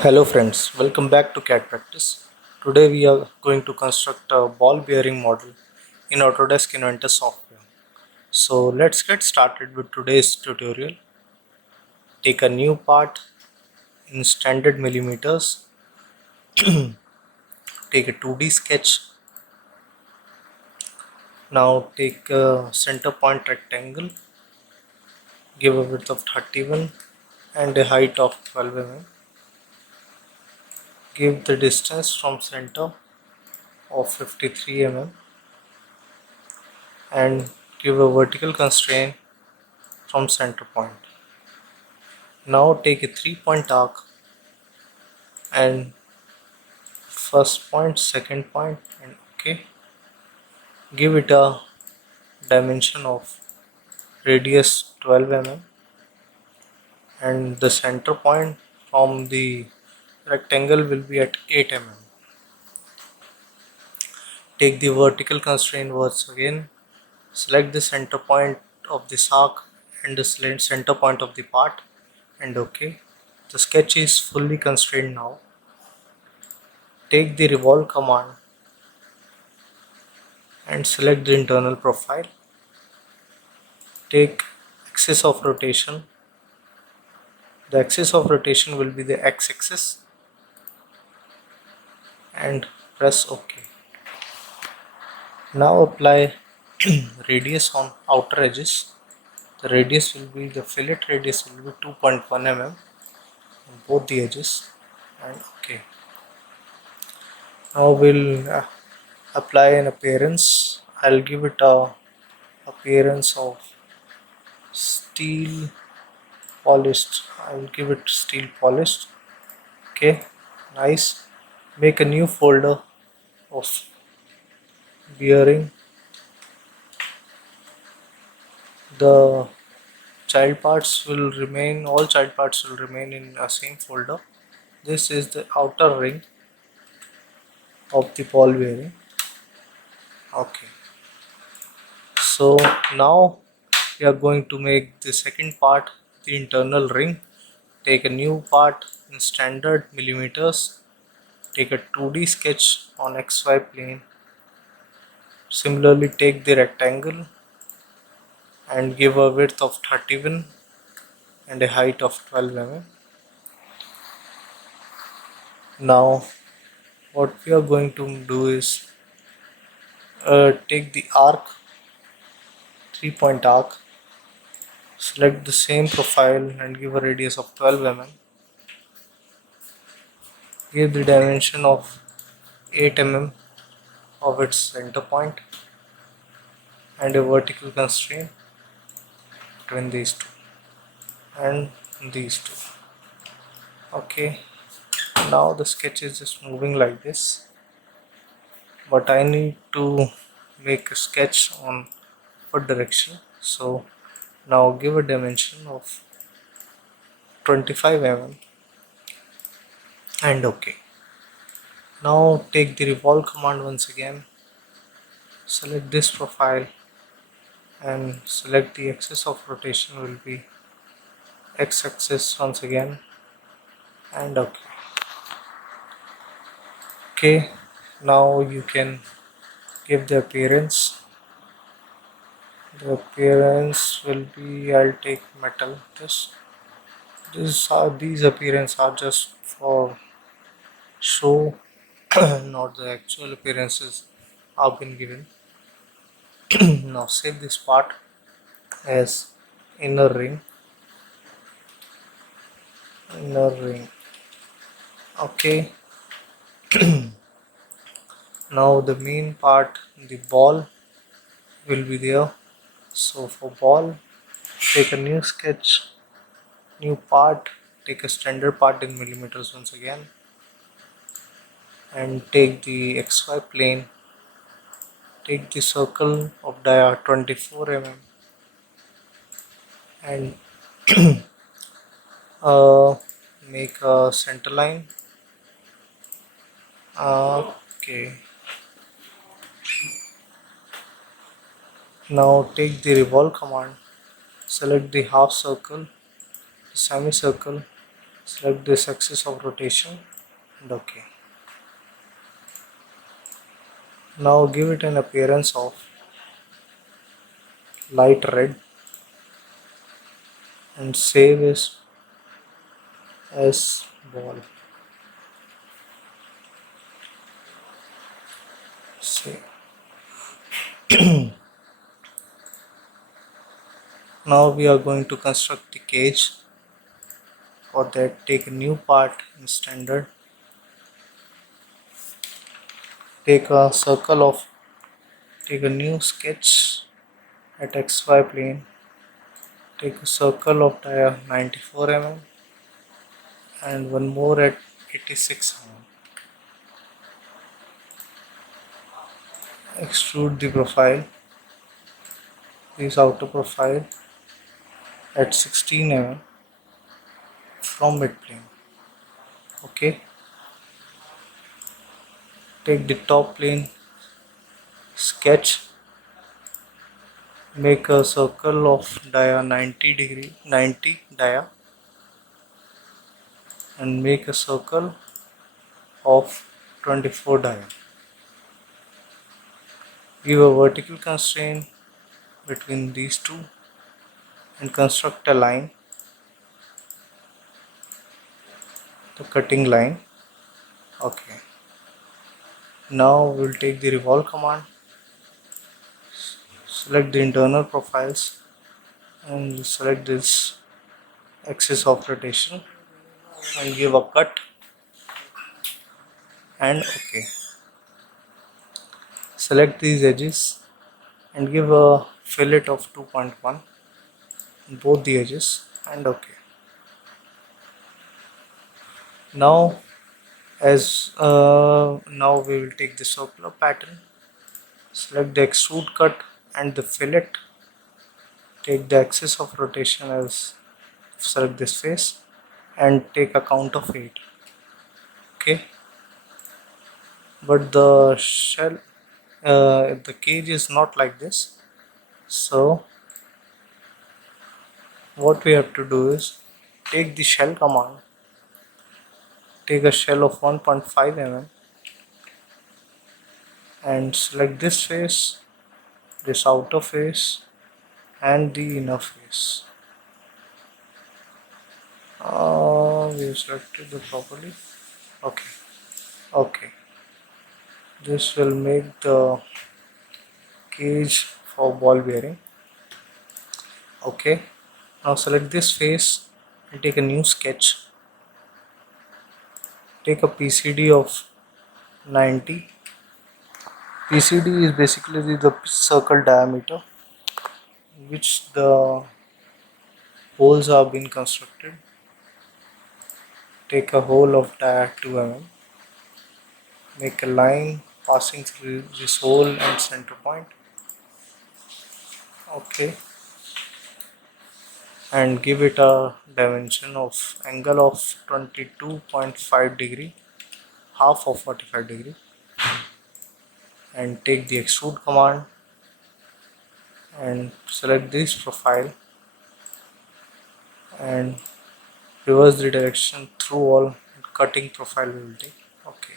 Hello friends, welcome back to CAD practice. Today we are going to construct a ball bearing model in Autodesk Inventor software. So let's get started with today's tutorial. Take a new part in standard millimeters. Take a 2D sketch. Now take a center point rectangle. Give a width of 31 and a height of 12 mm. Give the distance from center of 53 mm and give a vertical constraint from center point. Now take a 3-point arc and first point, second point, and okay. Give it a dimension of radius 12 mm and the center point from the rectangle will be at 8 mm. Take the vertical constraint once again. Select the center point of this arc and the center point of the part and okay. The sketch is fully constrained now. Take the revolve command and select the internal profile. Take axis of rotation. The axis of rotation will be the x-axis and press OK. Now apply radius on outer edges. The radius will be, the fillet radius will be 2.1 mm on both the edges and OK. Now we'll apply an appearance. I'll give it a appearance of steel polished. I'll give it steel polished. Okay, nice. Make a new folder of bearing. The child parts will remain, all child parts will remain in a same folder. This is the outer ring of the ball bearing. Okay, so now we are going to make the second part, the internal ring. Take a new part in standard millimeters. Take a 2D sketch on XY plane. Similarly, take the rectangle and give a width of 31 and a height of 12 mm. Now what we are going to do is take the arc, 3-point arc, select the same profile and give a radius of 12 mm. Give the dimension of 8 mm of its center point and a vertical constraint between these two and these two. Okay, now the sketch is just moving like this, but I need to make a sketch on upward direction. So now give a dimension of 25 mm and OK. Now take the revolve command once again. Select this profile and select the axis of rotation will be x-axis once again and OK. Okay, now you can give the appearance. The appearance will be, I'll take metal. These appearance are just for show, not the actual appearances have been given. Now save this part as inner ring. Okay. Now the main part, the ball will be there. So for ball, take a new sketch, new part, take a standard part in millimeters once again and take the XY plane, take the circle of dia 24 mm and make a center line. Okay, now take the revolve command, select the half circle, semicircle Select this axis of rotation and OK. Now give it an appearance of light red and save as ball. Save. Now we are going to construct the cage. For that, take a new part in standard. Take a new sketch at XY plane. Take a circle of dia 94 mm and one more at 86 mm. Extrude the profile, this outer profile at 16 mm from mid plane. Okay. Take the top plane, sketch, make a circle of dia 90 dia and make a circle of 24 dia. Give a vertical constraint between these two and construct a line, the cutting line. Okay. Now we'll take the revolve command, select the internal profiles and select this axis of rotation and give a cut and OK. Select these edges and give a fillet of 2.1 on both the edges and OK. Now now we will take the circular pattern, select the extrude cut and the fillet, take the axis of rotation as select this face and take a count of 8. Okay, but the shell the cage is not like this, so what we have to do is take the shell command, take a shell of 1.5 mm and select this face, this outer face and the inner face. We have selected it properly. Okay, this will make the cage for ball bearing. Okay, now select this face and take a new sketch, take a PCD of 90. PCD is basically the circle diameter which the holes are being constructed. Take a hole of dia 2 mm, make a line passing through this hole and center point. Okay, and give it a dimension of angle of 22.5 degree, half of 45 degree, and take the extrude command and select this profile and reverse the direction through all cutting profile we will take. Okay,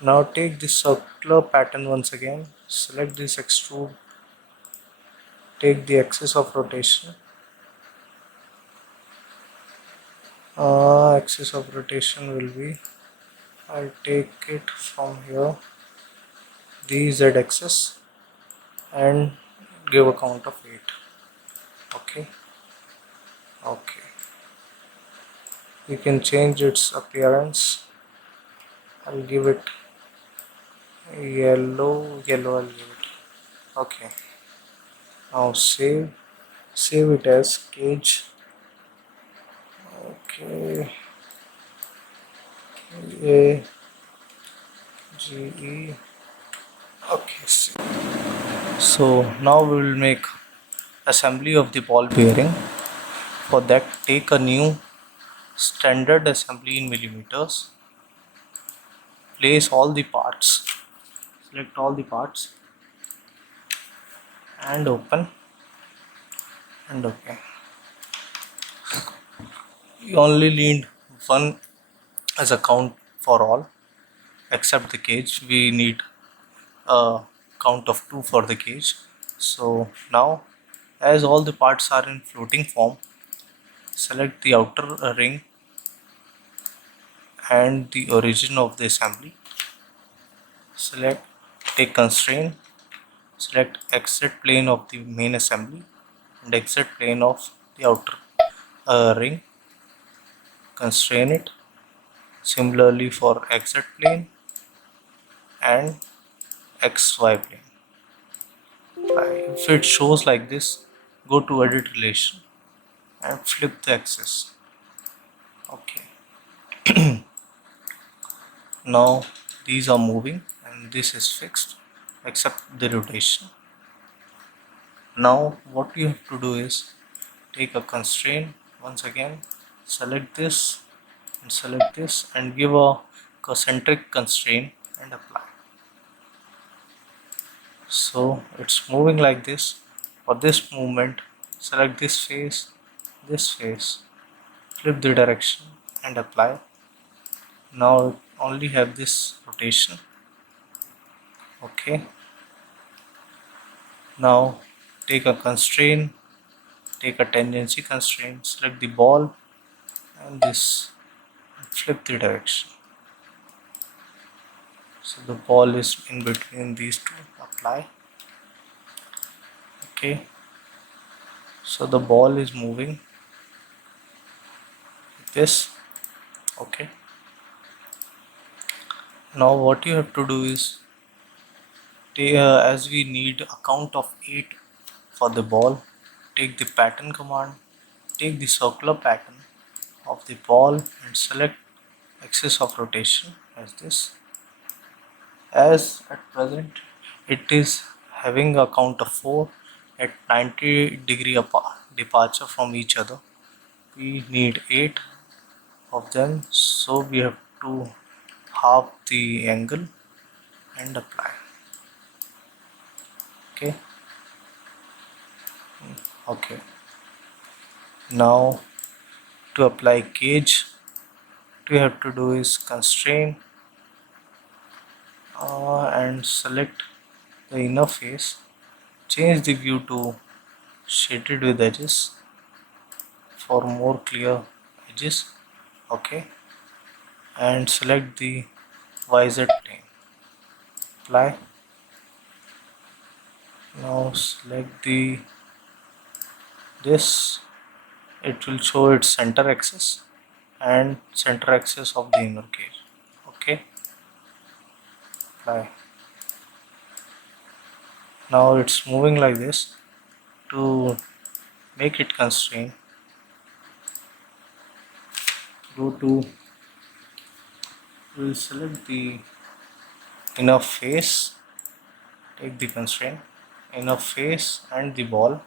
now take this circular pattern once again, select this extrude, take the axis of rotation, axis of rotation will be, I'll take it from here, the Z axis and give a count of 8. Okay, you can change its appearance. I'll give it yellow I'll give it. Okay, now save it as cage. Okay, AGE. Okay, so now we will make assembly of the ball bearing. For that, take a new standard assembly in millimeters, place all the parts, select all the parts and open and OK. we only need one as a count for all except the cage. We need a count of 2 for the cage. So now, as all the parts are in floating form, select the outer ring and the origin of the assembly. Select, take constraint, select exit plane of the main assembly and exit plane of the outer ring, constrain it. Similarly for exit plane and XY plane. If it shows like this, go to edit relation and flip the axis. Okay. Now these are moving and this is fixed except the rotation. Now what you have to do is take a constraint once again, select this and select this and give a concentric constraint and apply. So it's moving like this. For this movement, select this face, flip the direction and apply. Now only have this rotation. Okay. Now take a constraint, take a tangency constraint, select the ball and this, flip the direction. So the ball is in between these two, apply. Okay. So the ball is moving like this. Okay. Now what you have to do is, as we need a count of 8 for the ball, take the pattern command, take the circular pattern of the ball and select axis of rotation as this. As at present it is having a count of 4 at 90-degree departure from each other. We need 8 of them, so we have to half the angle and apply. Okay. Okay. Now to apply cage, what we have to do is constrain and select the inner face, change the view to shaded with edges for more clear edges. Okay, and select the YZ plane, apply. Now select the this, it will show its center axis and center axis of the inner cage. Okay, apply. Now it's moving like this. To make it constrain, go to, we'll select the inner face, take the constraint, inner face and the ball,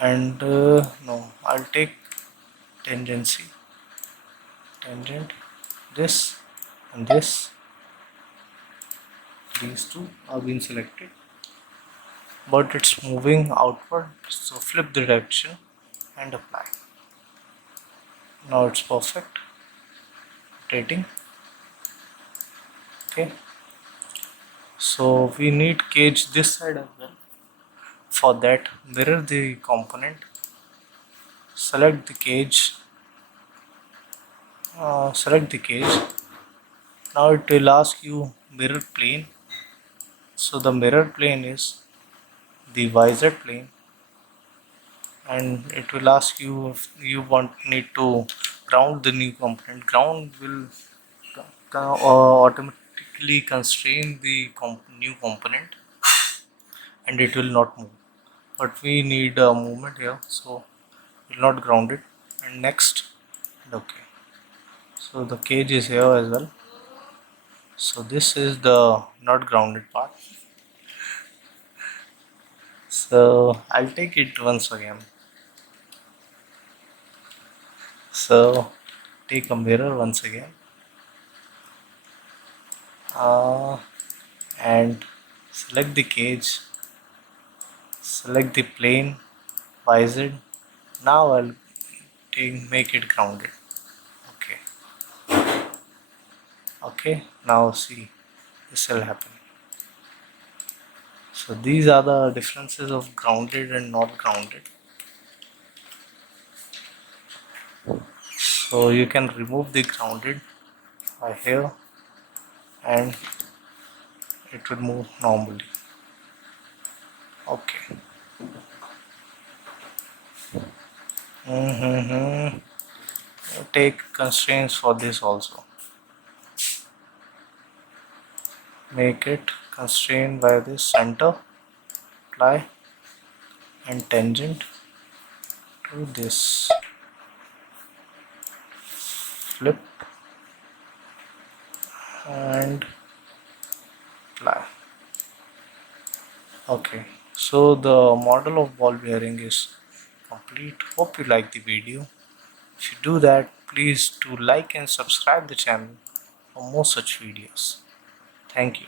and no, I'll take tangency, tangent, this and this, these two have been selected, but it's moving outward, so flip the direction and apply. Now it's perfect, rotating. Okay, so we need cage this side as well. For that, mirror the component, select the cage, now it will ask you mirror plane. So the mirror plane is the YZ plane, and it will ask you if you need to ground the new component. Ground will automatically constrain the new component and it will not move, but we need a movement here, so will not ground it. And next, okay, so the cage is here as well, so this is the not grounded part, so I'll take it once again. So take a mirror once again, and select the cage, select the plane YZ, Now I'll make it grounded. Okay, now see, this will happen. So these are the differences of grounded and not grounded. So you can remove the grounded by here and it will move normally. Okay. Take constraints for this also. Make it constrained by this center, apply, and tangent to this. Flip and apply. Okay, so the model of ball bearing is complete. Hope you like the video. If you do that, please do like and subscribe the channel for more such videos. Thank you.